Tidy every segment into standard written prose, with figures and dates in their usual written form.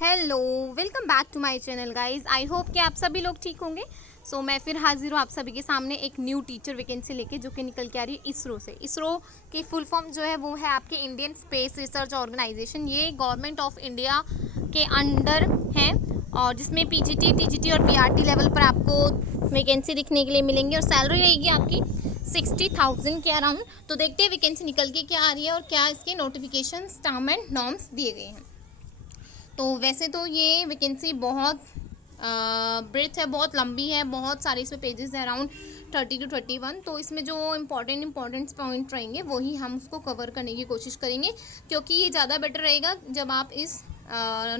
Hello, welcome back to my channel guys. I hope कि आप सभी लोग ठीक होंगे। मैं फिर हाजिर हूँ आप सभी के सामने एक न्यू टीचर वैकेंसी लेके, जो कि निकल के आ रही है इसरो से। इसरो की फुल फॉर्म जो है वो है आपके इंडियन स्पेस रिसर्च ऑर्गेनाइजेशन। ये गवर्नमेंट ऑफ इंडिया के अंडर है और जिसमें पीजीटी, टीजीटी और पीआरटी लेवल पर आपको वैकेंसी दिखने के लिए मिलेंगी और सैलरी रहेगी आपकी 60,000 के अराउंड। तो देखते हैं वैकेंसी निकल के क्या आ रही है और क्या इसके नोटिफिकेशन, टर्म एंड नॉर्म्स दिए गए हैं। तो वैसे तो ये वैकेंसी बहुत ब्रेथ है, बहुत लंबी है, बहुत सारे इसमें पेजेस है, अराउंड 30 to 31। तो इसमें जो इम्पॉर्टेंट पॉइंट रहेंगे वही हम उसको कवर करने की कोशिश करेंगे, क्योंकि ये ज़्यादा बेटर रहेगा जब आप इस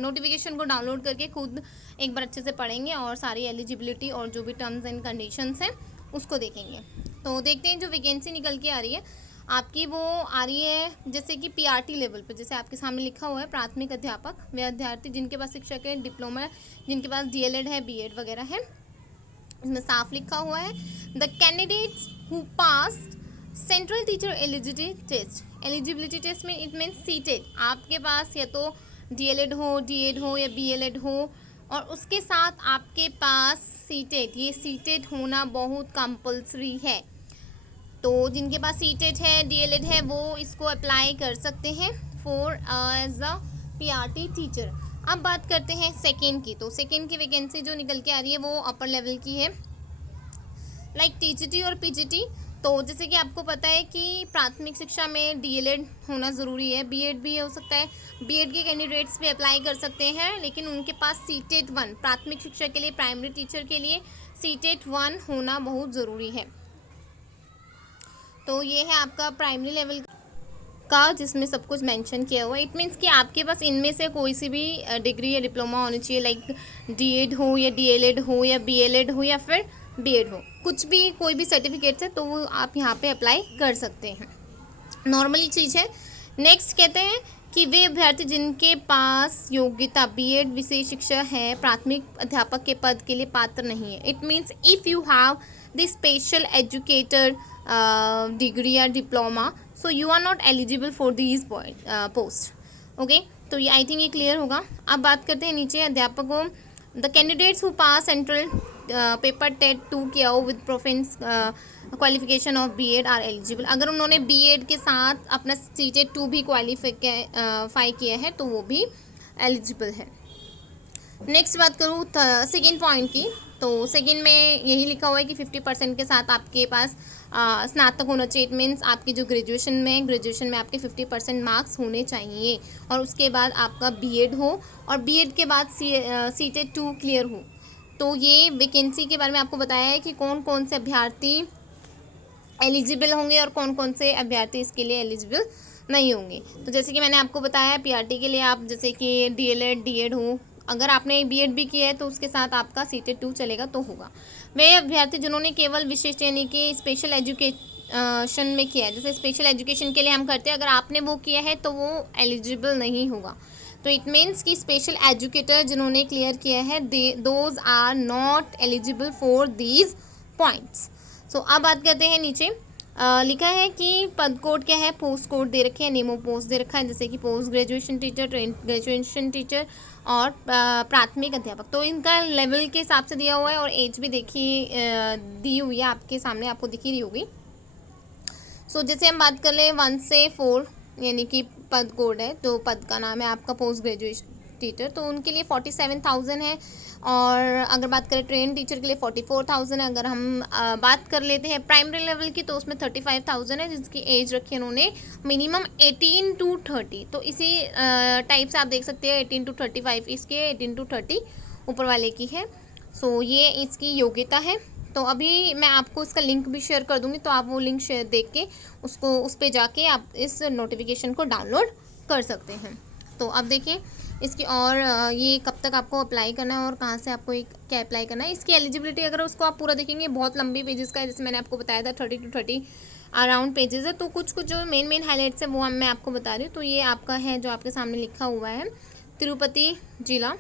नोटिफिकेशन को डाउनलोड करके खुद एक बार अच्छे से पढ़ेंगे और सारी एलिजिबिलिटी और जो भी टर्म्स एंड कंडीशंस हैं उसको देखेंगे। तो देखते हैं जो वैकेंसी निकल के आ रही है आपकी, वो आ रही है जैसे कि पीआरटी लेवल पर। जैसे आपके सामने लिखा हुआ है प्राथमिक अध्यापक, वे अध्यार्थी जिनके पास शिक्षक है, डिप्लोमा, जिनके पास डीएलएड है, बीएड वगैरह है। इसमें साफ लिखा हुआ है the candidates who passed central teacher eligibility test में इट मीन्स सीटेड। आपके पास या तो डीएलएड हो, डीएड हो या बीएलएड हो और उसके साथ आपके पास सीटेड, ये सीटेड होना बहुत कंपल्सरी है। तो जिनके पास सीटेड है, डीएलएड है, वो इसको अप्लाई कर सकते हैं for as a PRT teacher. अब बात करते हैं सेकेंड की। तो सेकेंड की वैकेंसी जो निकल के आ रही है वो अपर लेवल की है, लाइक टीजीटी और पीजीटी। तो जैसे कि आपको पता है कि प्राथमिक शिक्षा में डीएलएड होना ज़रूरी है, बीएड भी हो सकता है, बीएड के कैंडिडेट्स भी अप्लाई कर सकते हैं, लेकिन उनके पास सीटेड 1 प्राथमिक शिक्षा के लिए, प्राइमरी टीचर के लिए सीटेड 1 होना बहुत ज़रूरी है। तो ये है आपका प्राइमरी लेवल का, जिसमें सब कुछ मेंशन किया हुआ है। इट मीन्स कि आपके पास इनमें से कोई सी भी डिग्री या डिप्लोमा होनी चाहिए, लाइक डीएड हो या डीएलएड हो या बीएलएड हो या फिर बीएड हो, कुछ भी कोई भी सर्टिफिकेट्स है तो वो आप यहाँ पे अप्लाई कर सकते हैं, नॉर्मली चीज़ है। नेक्स्ट कहते हैं कि वे अभ्यर्थी जिनके पास योग्यता बीएड विषय शिक्षा है प्राथमिक अध्यापक के पद के लिए पात्र नहीं है। It means if you have the special educator degree या diploma, so you are not eligible for these post. Okay, तो ये आई थिंक ये क्लियर होगा। अब बात करते हैं नीचे अध्यापकों, the candidates who pass central paper TET 2 किया हो with professional qualification of BEd are eligible. अगर उन्होंने बीएड के साथ अपना सीटेड 2 भी क्वालिफाई किया है तो वो भी एलिजिबल है। नेक्स्ट बात करूँ सेकेंड पॉइंट की। तो सेकेंड में यही लिखा हुआ है कि 50% के साथ आपके पास स्नातक होना चाहिए। इट मीन्स आपकी जो ग्रेजुएशन में आपके 50% मार्क्स होने चाहिए और उसके बाद आपका बीएड हो और बीएड के बाद सीटेड 2 क्लियर हो। तो ये वैकेंसी के बारे में आपको बताया है कि कौन कौन से अभ्यर्थी एलिजिबल होंगे और कौन कौन से अभ्यर्थी इसके लिए एलिजिबल नहीं होंगे। तो जैसे कि मैंने आपको बताया पीआरटी के लिए आप जैसे कि डीएलएड, डीएड हो, अगर आपने बीएड भी किया है तो उसके साथ आपका सीटेड 2 चलेगा तो होगा। वे अभ्यर्थी जिन्होंने केवल विशिष्ट यानी कि स्पेशल एजुकेशन में किया है, जैसे स्पेशल एजुकेशन के लिए हम करते हैं, अगर आपने वो किया है तो वो एलिजिबल नहीं होगा। तो इट मीन्स कि स्पेशल एजुकेटर जिन्होंने क्लियर किया है those are not eligible for these points. So अब बात करते हैं नीचे लिखा है कि पद कोड क्या है, पोस्ट कोड दे रखे हैं, नेमो पोस्ट दे रखा है, जैसे कि post graduation teacher, graduation teacher और प्राथमिक अध्यापक। तो इनका लेवल के हिसाब से दिया हुआ है और एज भी दी हुई है आपके सामने, आपको दिख ही रही होगी। सो जैसे हम बात कर लें 1 से 4 यानी कि पद कोड है, तो पद का नाम है आपका पोस्ट ग्रेजुएशन टीचर, तो उनके लिए 47,000 है। और अगर बात करें ट्रेन टीचर के लिए 44,000 है। अगर हम बात कर लेते हैं प्राइमरी लेवल की तो उसमें 35,000 है, जिसकी एज रखी है उन्होंने मिनिमम 18 to 30। तो इसी टाइप से आप देख सकते हैं 18 to 35 इसके 18 to 30 ऊपर वाले की है। सो ये इसकी योग्यता है। तो अभी मैं आपको इसका लिंक भी शेयर कर दूंगी, तो आप वो लिंक शेयर देख के उसको उस पर जाके आप इस नोटिफिकेशन को डाउनलोड कर सकते हैं। तो अब देखिए इसकी और ये कब तक आपको अप्लाई करना है और कहाँ से आपको क्या अप्लाई करना है। इसकी एलिजिबिलिटी अगर उसको आप पूरा देखेंगे बहुत लंबी पेजेस का है, जैसे मैंने आपको बताया था 30 to 30 अराउंड पेजेस है। तो कुछ जो मेन हाईलाइट्स है वो मैं आपको बता रही हूँ। तो ये आपका है जो आपके सामने लिखा हुआ है तिरुपति जिला,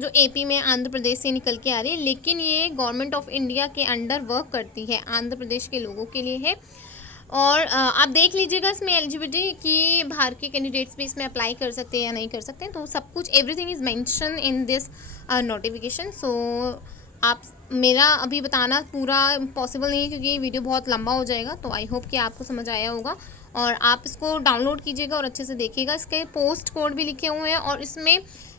जो एपी में आंध्र प्रदेश से निकल के आ रही है, लेकिन ये गवर्नमेंट ऑफ इंडिया के अंडर वर्क करती है, आंध्र प्रदेश के लोगों के लिए है। और आप देख लीजिएगा इसमें एलिजिबिलिटी कि बाहर के कैंडिडेट्स भी इसमें अप्लाई कर सकते हैं या नहीं कर सकते हैं, तो सब कुछ everything is mention in this notification. So आप मेरा अभी बताना पूरा पॉसिबल नहीं है क्योंकि ये वीडियो बहुत लंबा हो जाएगा, तो आई होप कि आपको समझ आया होगा और आप इसको डाउनलोड कीजिएगा और अच्छे से देखिएगा। इसके पोस्ट कोड भी लिखे हुए हैं और इसमें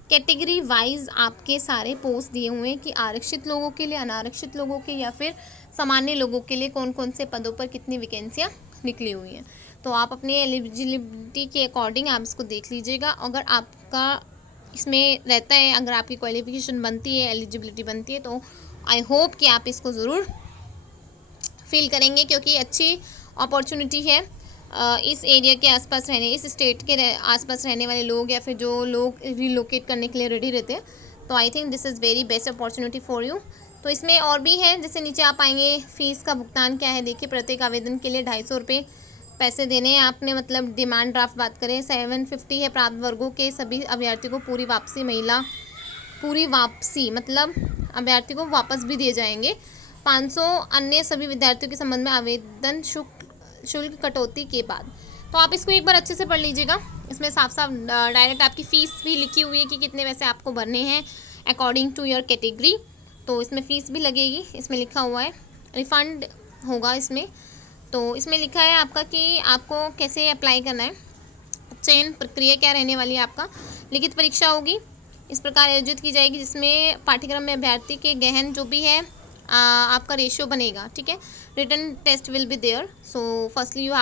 कैटेगरी वाइज आपके सारे पोस्ट दिए हुए हैं कि आरक्षित लोगों के लिए, अनारक्षित लोगों के या फिर सामान्य लोगों के लिए कौन कौन से पदों पर कितनी वैकेंसियाँ निकली हुई हैं। तो आप अपनी एलिजिबिलिटी के अकॉर्डिंग आप इसको देख लीजिएगा। अगर आपका इसमें रहता है, अगर आपकी क्वालिफिकेशन बनती है, एलिजिबिलिटी बनती है, तो आई होप कि आप इसको ज़रूर फील करेंगे क्योंकि अच्छी अपॉर्चुनिटी है। इस एरिया के आसपास रहने, इस स्टेट के आसपास रहने वाले लोग या फिर जो लोग रिलोकेट करने के लिए रेडी रहते हैं, तो I think this is very best opportunity for you. तो इसमें और भी है, जैसे नीचे आप आएंगे, फ़ीस का भुगतान क्या है देखिए। प्रत्येक आवेदन के लिए 250 रुपये पैसे देने हैं आपने। मतलब डिमांड ड्राफ्ट बात करें 750 है। प्राप्त वर्गों के सभी अभ्यर्थियों को पूरी वापसी मतलब अभ्यर्थी को वापस भी दिए जाएंगे। 500 अन्य सभी विद्यार्थियों के संबंध में आवेदन शुल्क कटौती के बाद। तो आप इसको एक बार अच्छे से पढ़ लीजिएगा। इसमें साफ साफ डायरेक्ट आपकी फ़ीस भी लिखी हुई है कि कितने पैसे आपको भरने हैं अकॉर्डिंग टू योर कैटेगरी। तो इसमें फ़ीस भी लगेगी, इसमें लिखा हुआ है। रिफ़ंड होगा इसमें। तो इसमें लिखा है आपका कि आपको कैसे अप्लाई करना है। चयन प्रक्रिया क्या रहने वाली है आपका। लिखित परीक्षा होगी, इस प्रकार आयोजित की जाएगी जिसमें पाठ्यक्रम में अभ्यर्थी के गहन जो भी है आपका रेशियो बनेगा, ठीक है। Written test will be there. So firstly you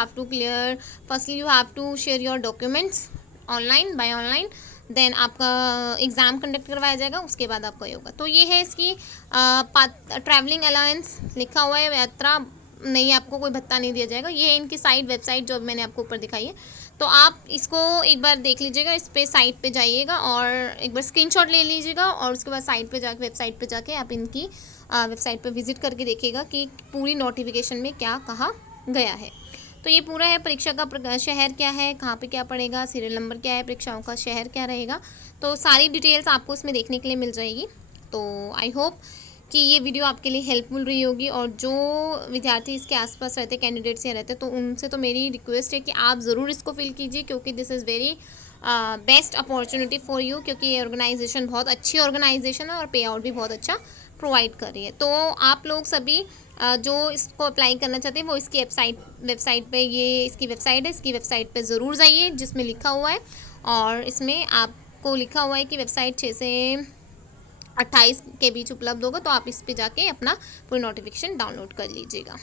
have to share your documents by online. Then आपका एग्ज़ाम कंडक्ट करवाया जाएगा, उसके बाद आपका ये होगा। तो ये है इसकी ट्रैवलिंग अलाउंस लिखा हुआ है। यात्रा नहीं, आपको कोई भत्ता नहीं दिया जाएगा। ये है इनकी वेबसाइट जो मैंने आपको ऊपर दिखाई है। तो आप इसको एक बार देख लीजिएगा, इस पे साइट पे जाइएगा और एक बार स्क्रीनशॉट ले लीजिएगा और उसके बाद वेबसाइट पे जाके आप इनकी वेबसाइट पे विजिट करके देखिएगा कि पूरी नोटिफिकेशन में क्या कहा गया है। तो ये पूरा है। परीक्षा का शहर क्या है, कहाँ पे क्या पड़ेगा, सीरियल नंबर क्या है, परीक्षाओं का शहर क्या रहेगा, तो सारी डिटेल्स आपको इसमें देखने के लिए मिल जाएगी। तो आई होप कि ये वीडियो आपके लिए हेल्पफुल रही होगी और जो विद्यार्थी इसके आसपास रहते, कैंडिडेट्स यहाँ रहते, तो उनसे तो मेरी रिक्वेस्ट है कि आप ज़रूर इसको फिल कीजिए क्योंकि this is very best opportunity for you. क्योंकि ये ऑर्गेनाइजेशन बहुत अच्छी ऑर्गेनाइजेशन है और पे आउट भी बहुत अच्छा प्रोवाइड कर रही है। तो आप लोग सभी जो इसको अप्लाई करना चाहते हैं वो इसकी वेबसाइट पे, ये इसकी वेबसाइट है, इसकी वेबसाइट पे ज़रूर जाइए जिसमें लिखा हुआ है। और इसमें आपको लिखा हुआ है कि वेबसाइट 6 से 28 के बीच उपलब्ध होगा। तो आप इस पे जाके अपना पूरी नोटिफिकेशन डाउनलोड कर लीजिएगा।